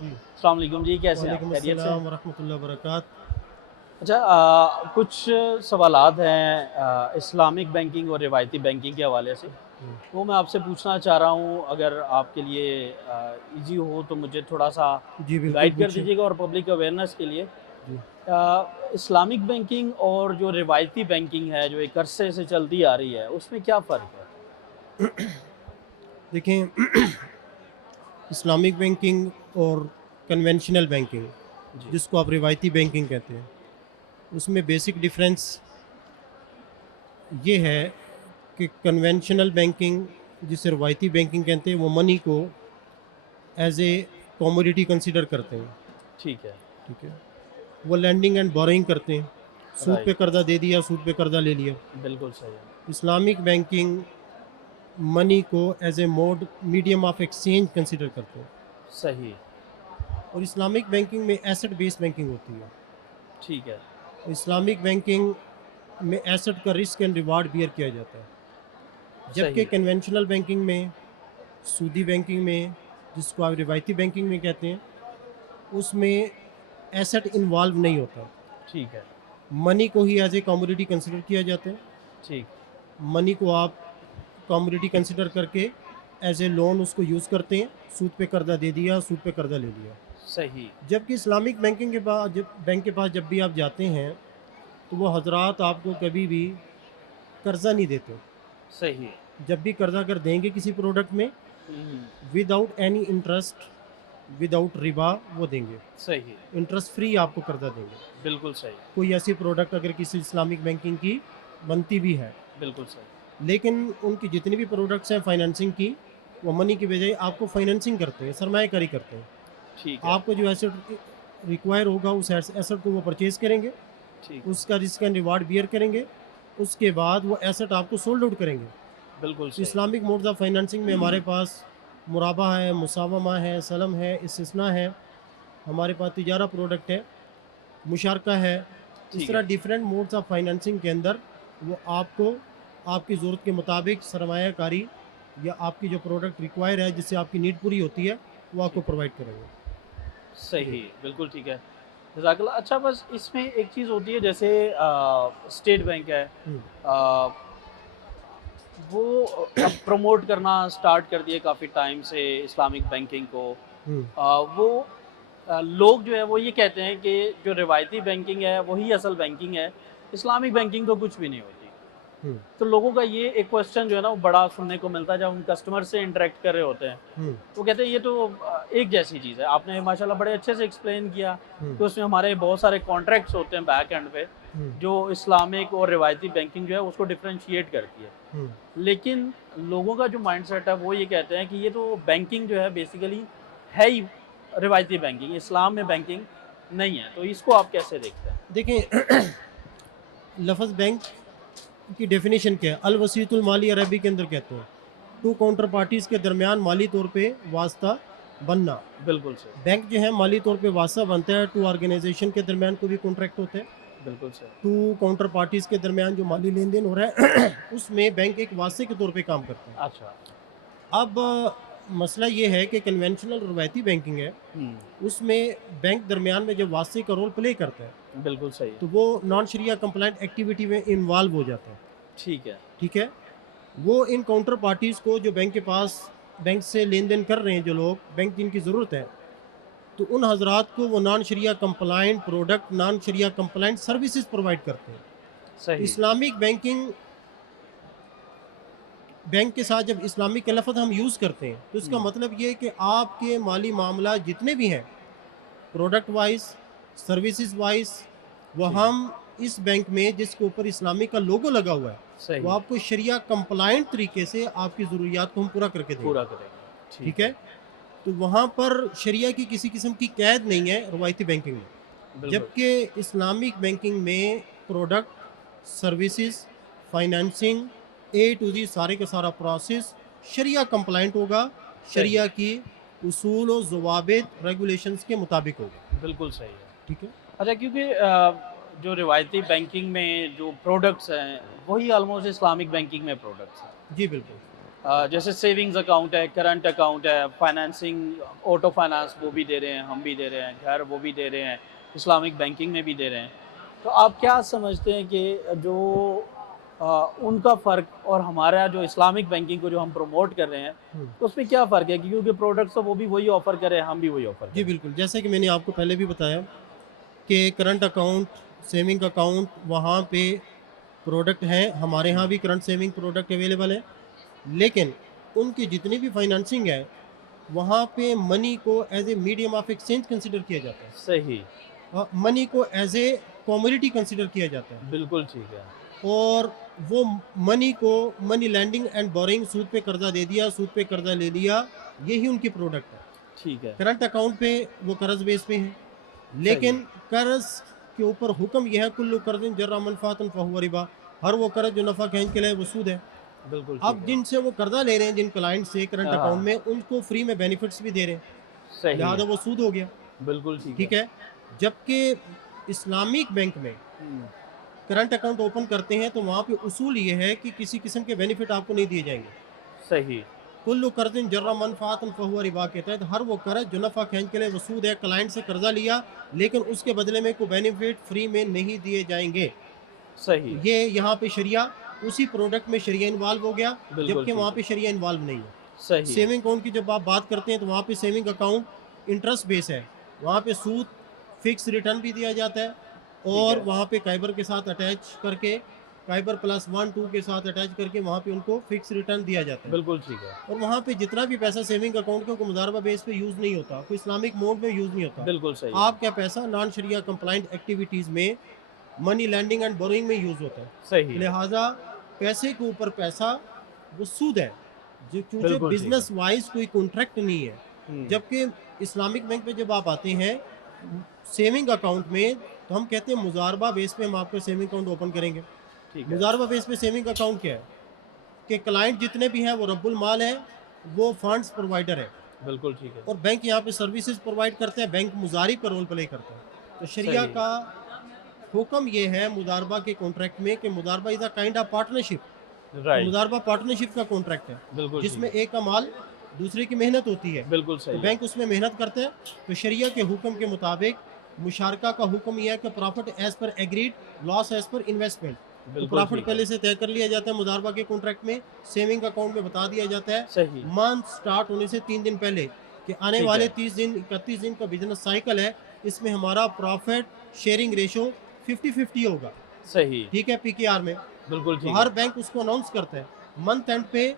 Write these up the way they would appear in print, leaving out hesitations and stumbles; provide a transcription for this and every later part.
जी। अस्सलाम वालेकुम जी, कैसे हैं आप? वालेकुम खैरियत से हैं? अस्सलाम वरहमतुल्लाहि वबरकात। अच्छा, कुछ सवालात हैं इस्लामिक बैंकिंग और रिवायती बैंकिंग के हवाले से। हुँ। वो मैं आपसे पूछना चाह रहा हूँ, अगर आपके लिए ईज़ी हो तो मुझे थोड़ा-सा जी, बिल्कुल गाइड कर पूछिए। दीजिएगा और पब्लिक अवेयरनेस के लिए। जी। इस्लामिक बैंकिंग और जो रिवायती बैंकिंग है, जो एक अरसे से चलती आ रही है, उसमें क्या फ़र्क है? देखें इस्लामिक बैंकिंग और कन्वेंशनल बैंकिंग जी, जिसको आप रिवायती बैंकिंग कहते हैं, उसमें बेसिक डिफ़रेंस ये है कि कन्वेंशनल बैंकिंग जिसे रिवायती बैंकिंग कहते हैं, वो मनी को एज़ ए कमोडिटी कंसीडर करते हैं, ठीक है। ठीक है? वो लेंडिंग एंड बोरोइंग करते हैं, सूद पे राइट, कर्ज़ा दे दिया, सूद पे कर्ज़ा ले लिया। बिल्कुल सही है। इस्लामिक बैंकिंग मनी को as a mode medium of exchange consider करते हैं सही, और इस्लामिक बैंकिंग में एसेट बेस्ड बैंकिंग होती है। ठीक है, इस्लामिक बैंकिंग में एसेट का रिस्क एंड रिवार्ड बियर किया जाता है, जबकि सही, कन्वेंशनल बैंकिंग में, सूदी बैंकिंग में, जिसको आप रिवायती बैंकिंग में कहते हैं, उसमें एसेट इन्वॉल्व नहीं होता। ठीक है, मनी को ही एज ए कमोडिटी कंसिडर किया जाता है। ठीक, मनी को आप कमोडिटी कंसिडर करके एज ए लोन उसको यूज़ करते हैं, सूद पे कर्जा दे दिया, सूद पे कर्जा ले लिया। सही, जबकि इस्लामिक बैंकिंग के पास जब बैंक के पास जब भी आप जाते हैं, तो वो हज़रात आपको कभी भी कर्ज़ा नहीं देते। सही। जब भी कर्ज़ा अगर देंगे किसी प्रोडक्ट में, हुँ, हुँ। विदाउट एनी इंटरेस्ट, विदाउट रिबा वो देंगे। सही, इंटरेस्ट फ्री आपको कर्ज़ा देंगे। बिल्कुल सही, कोई ऐसी प्रोडक्ट अगर किसी इस्लामिक बैंकिंग की बनती भी है, बिल्कुल सही। लेकिन उनकी जितनी भी प्रोडक्ट्स हैं फाइनेंसिंग की, वो मनी की बजाय आपको फाइनेंसिंग करते हैं, सरमायाकारी करते हैं। ठीक है, आपको जो एसेट रिक्वायर होगा उस एसेट को वो परचेज़ करेंगे, ठीक है, उसका रिस्क एंड रिवार्ड बियर करेंगे, उसके बाद वो एसेट आपको सोल्ड आउट करेंगे। बिल्कुल तो सही। इस्लामिक मोड्स ऑफ फाइनेंसिंग में हमारे पास मुराबा है, मुसावमा है, सलम है, इस्तिस्ना है, हमारे पास तिजारा प्रोडक्ट है, मुशारका है। इस ठीक तरह है, डिफरेंट मोड्स ऑफ फाइनेंसिंग के अंदर वो आपको आपकी ज़रूरत के मुताबिक सरमायाकारी या आपकी जो प्रोडक्ट रिक्वायर है जिससे आपकी नीड पूरी होती है, वो आपको ठीक है। प्रोवाइड करेंगे। जी। सही, बिल्कुल ठीक है। जज़ाकल्लाह। अच्छा, बस इसमें एक चीज़ होती है, जैसे स्टेट बैंक है, हुँ, अ, वो अब प्रमोट करना स्टार्ट कर दिए काफ़ी टाइम से इस्लामिक बैंकिंग को। हुँ, वो लोग जो है वो ये कहते हैं कि जो रिवायती बैंकिंग है वही असल बैंकिंग है, इस्लामिक बैंकिंग तो कुछ भी नहीं होती। हुँ, तो लोगों का ये एक क्वेश्चन जो है ना वो बड़ा सुनने को मिलता है जब हम कस्टमर से इंटरेक्ट कर रहे होते हैं। हुँ, वो कहते हैं ये तो एक जैसी चीज़ है। आपने माशाल्लाह बड़े अच्छे से एक्सप्लेन किया हुँ, कि उसमें हमारे बहुत सारे कॉन्ट्रैक्ट्स होते हैं बैक एंड पे, हुँ, जो इस्लामिक और रिवायती बैंकिंग जो है उसको डिफरेंशिएट करती है। हुँ। लेकिन लोगों का जो माइंडसेट है वो ये कहते हैं कि ये तो बैंकिंग जो है बेसिकली है ही रिवायती बैंकिंग, इस्लाम में बैंकिंग नहीं है। तो इसको आप कैसे देखते हैं? देखें लफ़्ज़ बैंक की डेफ़िनेशन क्या है? अल-वसीयतुल माली अरबी के अंदर कहते हैं, 2 काउंटर पार्टीज़ के दरमियान माली तौर पे वास्ता बनना। बिल्कुल सही, बैंक जो है माली तौर पे वास्ता बनता है, 2 ऑर्गेनाइज़ेशन के दरमियान कोई भी कॉन्ट्रैक्ट होता है, बिल्कुल सही। 2 काउंटर पार्टीज़ के दरमियान जो माली लेन-देन हो रहा है उसमें बैंक एक वास्ते के तौर पे काम करता है। अच्छा। अब मसला ये है कि कन्वेंशनल रवायती बैंकिंग है, हुँ, उसमें बैंक दरमियान में जब वास्ते का रोल प्ले करता है, बिल्कुल सही। तो वो नॉन शरिया कंप्लायंट एक्टिविटी में इन्वॉल्व हो जाता है, ठीक है। ठीक है? वो इन काउंटर पार्टीज़ को जो बैंक के पास बैंक से लेन-देन कर रहे हैं जो लोग, बैंक जिनकी ज़रूरत है, तो उन हज़रात को वो नॉन शरिया कंप्लायंट प्रोडक्ट, नॉन शरिया कंप्लायंट सर्विसेज़ प्रोवाइड करते हैं। सही। इस्लामिक बैंकिंग बैंक के साथ जब इस्लामिक का लफ़्ज़ हम यूज़ करते हैं, तो इसका हुँ, मतलब ये है कि आपके माली मामला जितने भी हैं, प्रोडक्ट वाइज़, सर्विसेज़ वाइज़, वो ठीक है। हम इस बैंक में जिसके ऊपर इस्लामिक का लोगो लगा हुआ है, वो सही, आपको शरिया कंप्लायंट तरीके से आपकी ज़रूरियात को हम पूरा करके देंगे। पूरा करेंगे। ठीक ठीक है? है। तो वहाँ पर शरिया की किसी किस्म की कैद नहीं है रवायती बैंकिंग में। बिल्कुल। जबकि इस्लामिक बैंकिंग में product, services, financing A to Z सारे का सारा प्रोसेस शरिया कंप्लायंट होगा, सही, शरिया की उसूल और ज़वाबित, रेगुलेशंस के मुताबिक होगा। बिल्कुल सही है। ठीक है? अच्छा, क्योंकि जो रिवायती बैंकिंग में जो प्रोडक्ट्स हैं, वही ऑलमोस्ट इस्लामिक बैंकिंग में प्रोडक्ट्स हैं। जी, बिल्कुल। जैसे सेविंग्स अकाउंट है, करंट अकाउंट है, फाइनेंसिंग, ऑटो फाइनेंस वो भी दे रहे हैं, हम भी दे रहे हैं, घर वो भी दे रहे हैं, इस्लामिक बैंकिंग में भी दे रहे हैं। तो आप क्या समझते हैं कि जो उनका फ़र्क और हमारा जो इस्लामिक बैंकिंग को जो हम प्रमोट कर रहे हैं, हम्म, तो उसमें क्या फ़र्क है? क्योंकि प्रोडक्ट्स तो वो भी वही ऑफ़र कर रहे हैं, हम भी वही ऑफ़र कर जी रहे हैं। बिल्कुल, जैसे कि मैंने आपको पहले भी बताया कि करंट अकाउंट, सेविंग अकाउंट वहाँ पे प्रोडक्ट हैं, हमारे यहाँ भी करंट सेविंग प्रोडक्ट अवेलेबल है, लेकिन उनकी जितनी भी फाइनेंसिंग है, वहाँ पे मनी को as a medium of exchange consider किया जाता है। सही, मनी को एज ए कमोडिटी कंसिडर किया जाता है, बिल्कुल ठीक है। और वो मनी को मनी लैंडिंग एंड बोरिंग, सूद पे कर्जा दे दिया, सूद पे कर्जा ले लिया, यही उनकी प्रोडक्ट है। ठीक है, करंट अकाउंट पे वो कर्ज बेस पे है, सही, लेकिन कर्ज के ऊपर हुक्म यह है कुल्लु कर्ज़िन जर्रा मनफ़ातन फ़हुव रिबा, हर वो कर्ज जो नफ़ा खींच के लाए वो सूद है। बिल्कुल ठीक अब है। जिनसे वो कर्जा ले रहे हैं, जिन क्लाइंट से करंट हाँ, अकाउंट हाँ, में, उनको फ्री में बेनिफिट्स भी दे रहे हैं, सही लिहाजा है, वो सूद हो गया। बिल्कुल ठीक है। ठीक है, जबकि इस्लामिक बैंक में हुँ, करंट अकाउंट ओपन करते हैं तो वहाँ पे उसूल ये है कि किसी किस्म के बेनिफिट आपको नहीं दिए जाएंगे। सही, कुल्लु कर्ज़िन जर्रा मनफ़ातन फ़हुव रिबा के तहत हर वो कर्ज जो नफ़ा खींच के लिए वो सूद है, क्लाइंट से कर्जा लिया, लेकिन उसके बदले में कोई बेनिफिट फ्री में नहीं दिए जाएंगे। सही, तो ये यहाँ पे शरिया, उसी प्रोडक्ट में शरिया इन्वॉल्व हो गया, बिल्कुल जबकि ठीक वहाँ है। पे शरिया इन्वॉल्व नहीं है। सही, सेविंग अकाउंट की जब आप बात करते हैं तो वहाँ पे सेविंग अकाउंट इंटरेस्ट बेस है, वहाँ पे सूद फिक्स रिटर्न भी दिया जाता है, ठीक और है, वहाँ पे काइबर के साथ अटैच करके, काइबर प्लस 1 2 के साथ अटैच करके वहाँ पे उनको फिक्स रिटर्न दिया जाता है। बिल्कुल ठीक है, और वहाँ पे जितना भी पैसा सेविंग अकाउंट का कोई मुदारबा बेस पे यूज़ नहीं होता, कोई इस्लामिक मोड में यूज़ नहीं होता। बिल्कुल सही है, आपका पैसा नॉन शरिया कंप्लाइंट एक्टिविटीज़ में, मनी लैंडिंग एंड बोरोइंग में यूज़ होता है। सही है, लिहाजा पैसे के ऊपर पैसा वो सूद है, जो चूँकि बिल्कुल ठीक है। बिज़नेस वाइज़ कोई कॉन्ट्रैक्ट नहीं है। हुँ, जबकि इस्लामिक बैंक में जब आप आते हैं सेविंग अकाउंट में, तो हम कहते हैं मुज़ारबा बेस पे हम आपका सेविंग अकाउंट ओपन करेंगे। ठीक है, मुज़ारबा बेस पे सेविंग अकाउंट क्या है कि क्लाइंट जितने भी हैं वो रब्बुल माल है, वो फंड्स प्रोवाइडर है, बिल्कुल ठीक है, और बैंक यहाँ पे सर्विसेज प्रोवाइड करते हैं, बैंक मुज़ारिब का रोल प्ले करता है। तो शरिया सही, का हुक्म ये है मुदारबा के कॉन्ट्रैक्ट में कि मुदारबा is a kind of partnership. तो राइट, मुदारबा पार्टनरशिप का कॉन्ट्रैक्ट है, बिल्कुल ठीक जिसमें है, एक का माल दूसरे की मेहनत होती है, बिल्कुल तो सही है, बैंक उसमें मेहनत करते हैं। तो शरिया के हुक्म के मुताबिक मुशारका का हुक्म यह है कि profit as per agreed, loss as per investment. तो बिल्कुल प्रॉफिट ठीक है, पहले से तय कर लिया जाता है मुदारबा के कॉन्ट्रैक्ट में, सेविंग अकाउंट में बता दिया जाता है सही, मंथ स्टार्ट होने से 3 दिन पहले कि आने ठीक वाले है, 30 दिन 31 दिन का बिजनेस साइकिल है, इसमें हमारा प्रॉफिट शेयरिंग रेशो 50-50 होगा। सही, ठीक है, पीकेआर में। बिल्कुल तो ठीक हर है, बैंक उसको अनाउंस करता है। मंथ एंड पे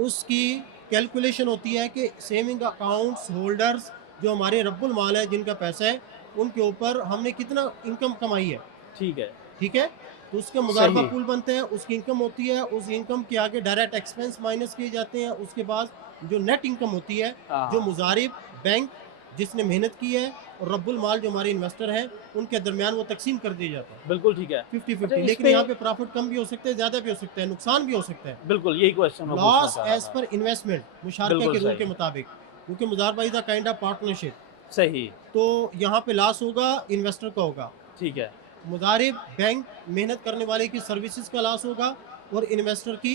उसकी कैलकुलेशन होती है कि सेविंग अकाउंट्स होल्डर्स जो हमारे रब्बुल माल है, जिनका पैसा है, उनके ऊपर हमने कितना इनकम कमाई है। ठीक है, ठीक है? तो उसके मुज़ारबा सही, पूल बनते हैं, उसकी इनकम होती है, उस इनकम के आगे डायरेक्ट एक्सपेंस माइनस किए जाते हैं। उसके बाद जो नेट इनकम होती है, हाँ, जो हाँ, मुज़ारिब बैंक जिसने मेहनत की है और रब्बुल माल जो हमारे इन्वेस्टर हैं, उनके दरमियान वो तकसीम कर दिया जाता है बिल्कुल ठीक है। अच्छा 50-50। इस लेकिन पे यहाँ पे प्रॉफिट कम भी हो सकता है, ज़्यादा भी हो सकता है, नुकसान भी हो सकता है। बिल्कुल यही क्वेश्चन मैं पूछना लॉस चाह रहा एज़ था। पर इन्वेस्टमेंट मुशारका बिल्कुल के रूल सही, के मुताबिक, क्योंकि मुज़ारबा is a kind of partnership. सही, तो यहाँ पे लॉस होगा, इन्वेस्टर का होगा। ठीक है, मुदारिब बैंक मेहनत करने वाले की सर्विसेज का लॉस होगा, और इन्वेस्टर की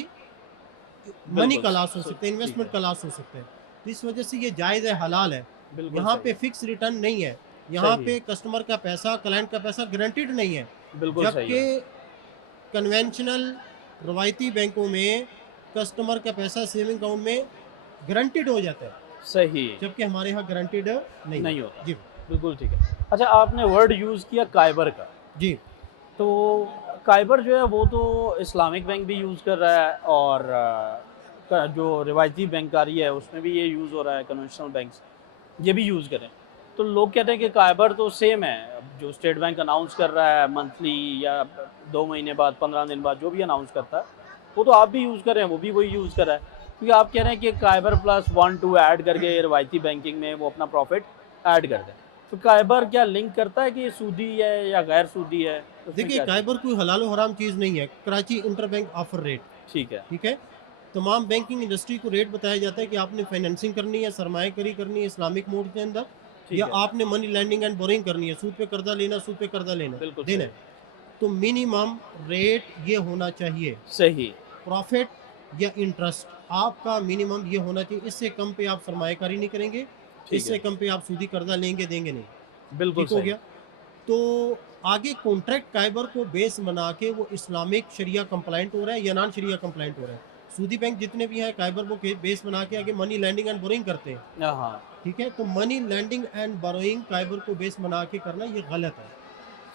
मनी बिल्कुल का लॉस हो सकता है, ठीक इन्वेस्टमेंट है, का लॉस हो सकता है। तो इस वजह से ये जायज़ है, हलाल है। बिल्कुल यहाँ सही, पे फिक्स रिटर्न नहीं है, यहाँ सही, पे कस्टमर का पैसा, क्लाइंट का पैसा गारंटीड नहीं है। बिल्कुल सही जबकि है, कन्वेंशनल रवायती बैंकों में कस्टमर का पैसा सेविंग अकाउंट में गारंटीड हो जाता है, सही, जबकि हमारे यहाँ गारंटीड नहीं है। नहीं होता, जी, बिल्कुल ठीक है। अच्छा आपने वर्ड यूज़ किया काइबर का, जी, तो काइबर जो है वो तो इस्लामिक बैंक भी यूज़ कर रहा है और जो रिवायती बैंकारी है उसमें भी ये यूज़ हो रहा है, कन्वेंशनल बैंक्स ये भी यूज़ करें। तो लोग कहते हैं कि काइबर तो सेम है, अब जो स्टेट बैंक अनाउंस कर रहा है मंथली या 2 महीने बाद, 15 दिन बाद जो भी अनाउंस करता है, वो तो आप भी यूज़ कर रहे हैं, वो भी वही यूज़ कर रहा है। क्योंकि आप कह रहे हैं कि काइबर प्लस 1-2 ऐड करके रिवायती बैंकिंग में वो अपना प्रॉफिट ऐड कर दें। तो काइबर क्या लिंक करता है कि ये सूदी है या गैर सूदी है? उसमें देखिए क्या चीज़ काइबर है? कोई हलाल और हराम चीज़ नहीं है। कराची इंटरबैंक ऑफर रेट, ठीक है, ठीक है? तमाम बैंकिंग इंडस्ट्री को रेट बताया जाता है कि आपने फाइनेंसिंग करनी है, सरमायाकारी करनी है इस्लामिक मोड के अंदर, या ठीक है। आपने मनी लैंडिंग एंड बोरिंग करनी है, सूद पे कर्जा लेना, सूद पे कर्जा लेना, बिल्कुल देना सही। है। तो मिनिमम रेट ये होना चाहिए, सही, प्रॉफिट या इंटरेस्ट। आपका मिनिमम ये होना चाहिए, इससे कम पे आप सरमायाकारी नहीं करेंगे, ठीक इससे है, कम पे आप सूदी कर्जा लेंगे देंगे नहीं। बिल्कुल ठीक हो सही। गया। तो आगे कॉन्ट्रैक्ट काइबर को बेस बना के वो इस्लामिक शरिया कंप्लाइंट हो रहा है या नॉन शरिया कंप्लाइंट हो रहा है। सूदी बैंक जितने भी हैं काइबर वो बेस बना के आगे मनी लैंडिंग एंड बोरोइंग करते हैं। हाँ, ठीक है, तो मनी लैंडिंग एंड बोरोइंग काइबर को बेस बना के करना ये गलत है।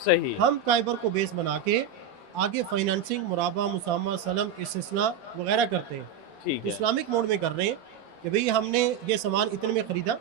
सही है, हम काइबर को बेस बना के आगे फाइनेंसिंग मुराबा मुसामा सलम इस्तिस्ना वगैरह करते हैं। ठीक तो है, इस्लामिक मोड में कर रहे हैं कि भाई हमने ये सामान इतने में ख़रीदा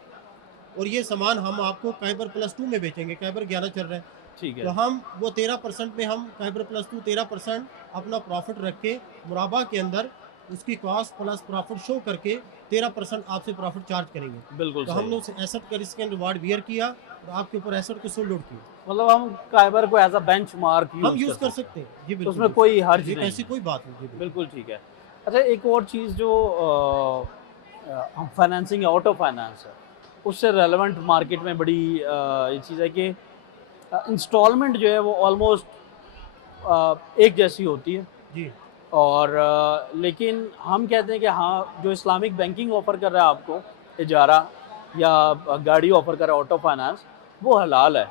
और ये सामान हम आपको काइबर प्लस 2 में बेचेंगे, काइबर 11 चल रहा है। ठीक तो है, हम वो 13% में हम काइबर प्लस 2 13% अपना प्रॉफिट रख के मुराबा के अंदर उसकी कॉस्ट प्लस प्रॉफिट शो करके 13% आपसे प्रॉफिट चार्ज करेंगे। बिल्कुल तो सही। हमने उस एसेट का रिस्क एंड रिवार्ड बियर किया और आपके ऊपर एसेट को सोल्ड लोड किया। मतलब हम काइबर को एज़ अ बेंचमार्क हम यूज़ कर यूज़ कर सकते हैं, सकते हैं। जी तो बिल्कुल, उसमें कोई हर्ज बिल्कुल। ये नहीं ऐसी है। कोई बात नहीं। जी बिल्कुल। बिल्कुल ठीक है। अच्छा, एक और चीज़ जो हम फाइनेंसिंग ऑटो फाइनेंस है, उससे रेलेवेंट मार्केट में बड़ी ये चीज़ है कि इंस्टॉलमेंट जो है वो ऑलमोस्ट एक जैसी होती है। जी, और लेकिन हम कहते हैं कि हाँ, जो इस्लामिक बैंकिंग ऑफ़र कर रहा है आपको, इजारा या गाड़ी ऑफ़र कर रहा है ऑटो फाइनेंस, वो हलाल है।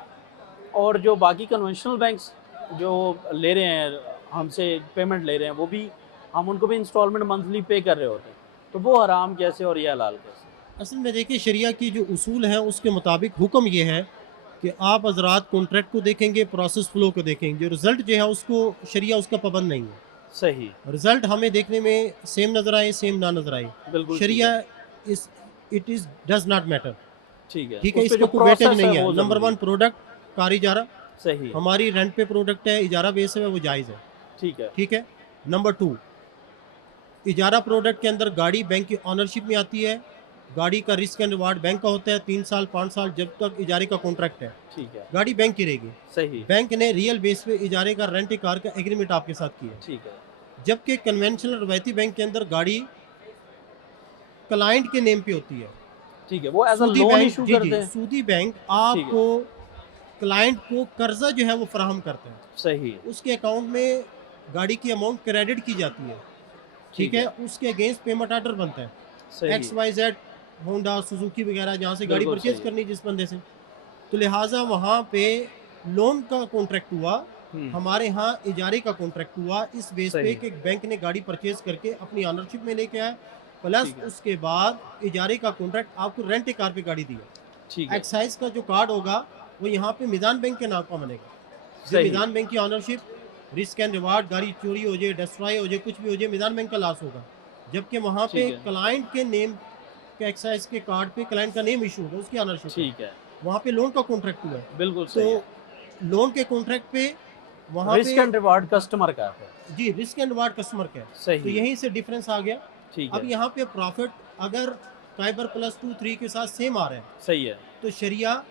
और जो बाकी कन्वेंशनल बैंक्स जो ले रहे हैं, हमसे पेमेंट ले रहे हैं, वो भी हम उनको भी इंस्टॉलमेंट मंथली पे कर रहे होते हैं। तो वो हराम कैसे और ये हलाल कैसे? असल में देखिए शरिया की जो उसूल हैं उसके मुताबिक हुक्म ये है कि आप हज़रात कॉन्ट्रैक्ट को देखेंगे, प्रोसेस फ़्लो को देखेंगे। रिज़ल्ट जो है उसको शरिया उसका पाबंद नहीं है। सही, रिज़ल्ट हमें देखने में सेम नज़र आए, सेम ना नज़र आए। बिल्कुल ठीक शरिया है, is it is does not matter. ठीक है। ठीक है, उस पे इसका जो कोई वेटेज प्रोसेस है नहीं है। वो नंबर ज़रूरी 1 है। प्रोडक्ट कार इजारा, सही है, हमारी रेंट पे प्रोडक्ट है, इजारा बेस है, वो जायज़ है। ठीक है, ठीक है। नंबर 2 इजारा प्रोडक्ट के अंदर गाड़ी बैंक की ओनरशिप में आती है। गाड़ी का रिस्क एंड रिवार्ड बैंक का होता है 3 साल 5 साल जब तक इजारे का कॉन्ट्रैक्ट है। ठीक है, गाड़ी बैंक की रहेगी। सही, बैंक ने रियल बेस पे इजारे का रेंट ए कार का एग्रीमेंट आपके साथ किया है। ठीक है, जबकि कन्वेंशनल रवायती बैंक के अंदर गाड़ी क्लाइंट के नेम पे होती है। ठीक है। वो एज़ अ सूदी लोन बैंक इश्यू जी, जी, करते हैं? सूदी बैंक ठीक है, आपको क्लाइंट को कर्जा जो है वो फराहम करता है। सही, उसके अकाउंट में गाड़ी की अमाउंट क्रेडिट की जाती है। ठीक ठीक है, है, उसके अगेंस्ट पेमेंट ऑर्डर बनता है। सही, X Y Z Honda Suzuki वगैरह जहाँ से गाड़ी बिल्कुल परचेज सही। करनी जिस बंदे से, तो लिहाजा वहाँ पे लोन का कॉन्ट्रैक्ट हुआ, हुँ, हमारे यहाँ इजारे का कॉन्ट्रैक्ट हुआ इस बेस पे सही, कि बैंक ने गाड़ी परचेज करके अपनी ऑनरशिप में लेके आया, प्लस ठीक है, उसके बाद इजारे का कॉन्ट्रैक्ट आपको रेंट ए कार पे गाड़ी ठीक दिया। है, एक्साइज का जो कार्ड होगा वो यहाँ पे मिजान बैंक के नाम का बनेगा। जो सही, मिजान बैंक की ऑनरशिप, रिस्क एंड रिवार्ड, गाड़ी चोरी हो जाए, डिस्ट्रॉय हो जाए, कुछ भी हो जाए, मिजान बैंक का लॉस होगा। जबकि वहाँ ठीक पे है, क्लाइंट के नेम के एक्साइज के कार्ड पे क्लाइंट का नेम इशू होगा, उसकी ऑनरशिप है। ठीक है, वहाँ पे लोन का कॉन्ट्रैक्ट हुआ है। बिल्कुल तो सही है। लोन के कॉन्ट्रैक्ट पे वहाँ पे रिस्क एंड रिवार्ड कस्टमर का है। जी रिस्क एंड रिवार्ड कस्टमर का है। तो सही, यहीं से डिफरेंस आ गया। ठीक अब है, यहाँ पे प्रॉफिट अगर काइबर प्लस 2 3 के साथ सेम आ रहा है सही है, तो शरिया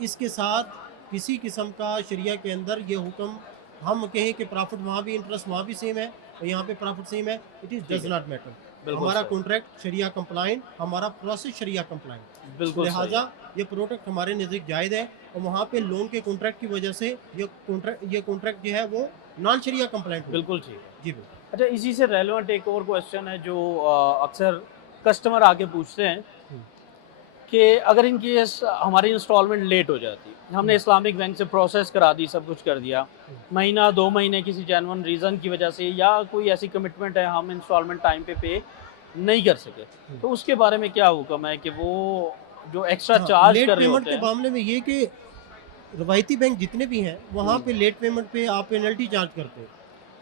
इसके साथ किसी किस्म का शरिया के अंदर ये हुक्म हम कहें कि प्रॉफिट वहाँ भी इंटरेस्ट वहाँ भी सेम है और यहाँ पे प्रॉफिट सेम है, इट इज़ ठीक डज है, नॉट मैटर। बिल्कुल हमारा सही, कॉन्ट्रैक्ट शरिया कंप्लाइंट, हमारा प्रोसेस शरिया कंप्लाइंट, बिल्कुल सही लिहाजा है, ये प्रोडक्ट हमारे नज़दीक जायज़ है। और वहाँ पे लोन के कॉन्ट्रैक्ट की वजह से ये कॉन्ट्रैक्ट जो है वो नॉन शरिया कंप्लाइंट होगा। बिल्कुल ठीक है। जी बिल्कुल। अच्छा, इसी से रेलेवेंट एक और क्वेश्चन है जो अक्सर कस्टमर आके पूछते हैं हम्म, कि अगर इन केस हमारी इंस्टॉलमेंट लेट हो जाती, हमने हम्म, इस्लामिक बैंक से प्रोसेस करा दी, सब कुछ कर दिया, हम्म, महीना 2 महीने किसी जेन्युइन रीज़न की वजह से या कोई ऐसी कमिटमेंट है हम इंस्टॉलमेंट टाइम पे नहीं कर सके, हम्म। तो उसके बारे में क्या हुक्म है कि वो जो एक्स्ट्रा हाँ, चार्ज लेट कर रहे पेमेंट होते के हैं? मामले में ये कि रवायती बैंक जितने भी हैं वहाँ हुँ, पे लेट पेमेंट पे आप पेनल्टी चार्ज करते हैं।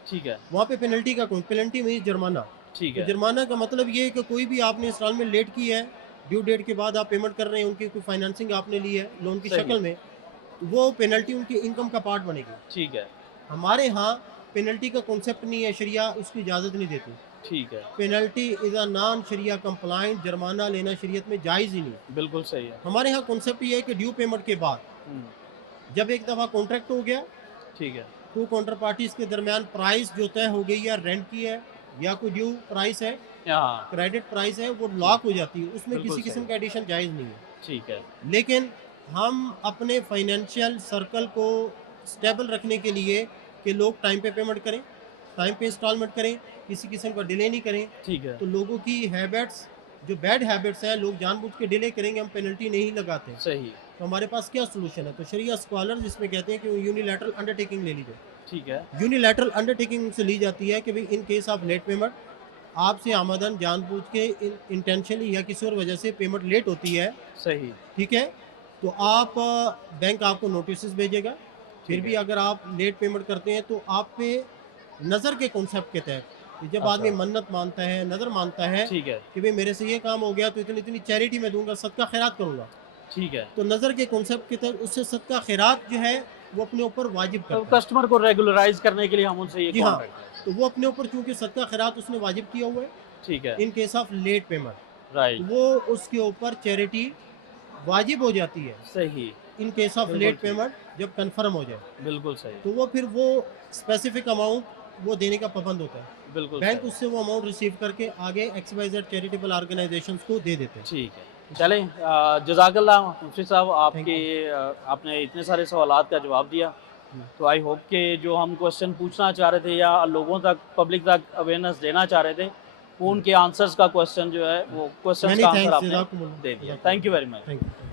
ठीक है, वहाँ पे पेनल्टी का कौन पेनल्टी में जुर्माना। ठीक तो है, जुर्माना का मतलब ये है कि कोई भी आपने इंस्टॉलमेंट लेट की है, ड्यू डेट के बाद आप पेमेंट कर रहे हैं, उनकी कोई फाइनेंसिंग आपने ली है लोन की सही, शक्ल में, तो वो पेनल्टी उनकी इनकम का पार्ट बनेगी। ठीक है, हमारे यहाँ पेनल्टी का कॉन्सेप्ट नहीं है, शरिया उसकी इजाज़त नहीं देती। ठीक है, penalty is a non sharia compliant, जुर्माना लेना शरीयत में जायज़ ही नहीं है। बिल्कुल सही है। हमारे यहाँ कॉन्सेप्ट ये है कि ड्यू पेमेंट के बाद हुँ, जब एक दफ़ा कॉन्ट्रैक्ट हो गया ठीक है, टू काउंटर पार्टीज के दरमियान प्राइस जो तय हो गई है रेंट की है या कोई ड्यू प्राइस है, हाँ, क्रेडिट प्राइस है, वो ठीक, लॉक हो जाती है, उसमें बिल्कुल किसी किस्म सही, का एडिशन जायज़ नहीं है। ठीक है, लेकिन हम अपने फाइनेंशियल सर्कल को स्टेबल रखने के लिए कि लोग टाइम पे पेमेंट करें, टाइम पे इंस्टॉलमेंट करें, किसी किस्म का डिले नहीं करें। ठीक है, तो लोगों की हैबिट्स, जो बैड हैबिट्स हैं, लोग जानबूझ के डिले करेंगे, हम पेनल्टी नहीं लगाते। सही, तो हमारे पास क्या सोल्यूशन है? तो शरिया स्कॉलर जिसमें कहते हैं कि यूनिलैटरल अंडरटेकिंग ले लीजिए। ठीक है, यूनिलैटरल अंडरटेकिंग से ली जाती है कि भाई in case of late payment, आपसे आमदन जानबूझ के इंटेंशनली या किसी और वजह से पेमेंट लेट होती है, सही, ठीक है, तो आप बैंक आपको नोटिस भेजेगा। फिर ठीक भी है। अगर आप लेट पेमेंट करते हैं तो आप पे नज़र के कॉन्सेप्ट के तहत, कि जब आदमी अच्छा, मन्नत मानता है, नज़र मानता है ठीक है, कि भाई मेरे से ये काम हो गया तो इतनी इतनी चैरिटी मैं दूंगा, सदका खैरात करूंगा, ठीक है। तो नज़र के कॉन्सेप्ट के तहत उससे सदका खैरात जो है वो अपने ऊपर वाजिब तो करता है। कस्टमर को रेगुलराइज़ करने के लिए हम उनसे ये जी हाँ, कॉन्ट्रैक्ट है। तो वो अपने ऊपर चूंकि सदका खैरात उसने वाजिब किया हुआ है ठीक है, in case of late payment, तो राइट, वो उसके ऊपर चैरिटी वाजिब हो जाती है सही, इन केस ऑफ बिल्कुल लेट ठीक, पेमेंट, जब कंफर्म हो जाए। बिल्कुल सही, तो वो फिर वो स्पेसिफिक अमाउंट वो देने का पाबंद होता है। बिल्कुल बैंक सही। उससे वो अमाउंट रिसीव करके आगे XYZ चैरिटेबल ऑर्गेनाइजेशंस को दे देते हैं। ठीक है। चलें जज़ाकल्लाह मुफ्ती साहब थैंक आपके यू। आपने इतने सारे सवालात का जवाब दिया। तो आई होप कि जो हम क्वेश्चन पूछना चाह रहे थे या लोगों तक पब्लिक तक अवेयरनेस देना चाह रहे थे, वो उनके आंसर्स का क्वेश्चन जो है वो क्वेश्चंस मैनी का आंसर थैंक्स, आपने जज़ाकुमुल्लाह, दे दिया। जज़ाकुमुल्लाह। Thank you very much. Thank you.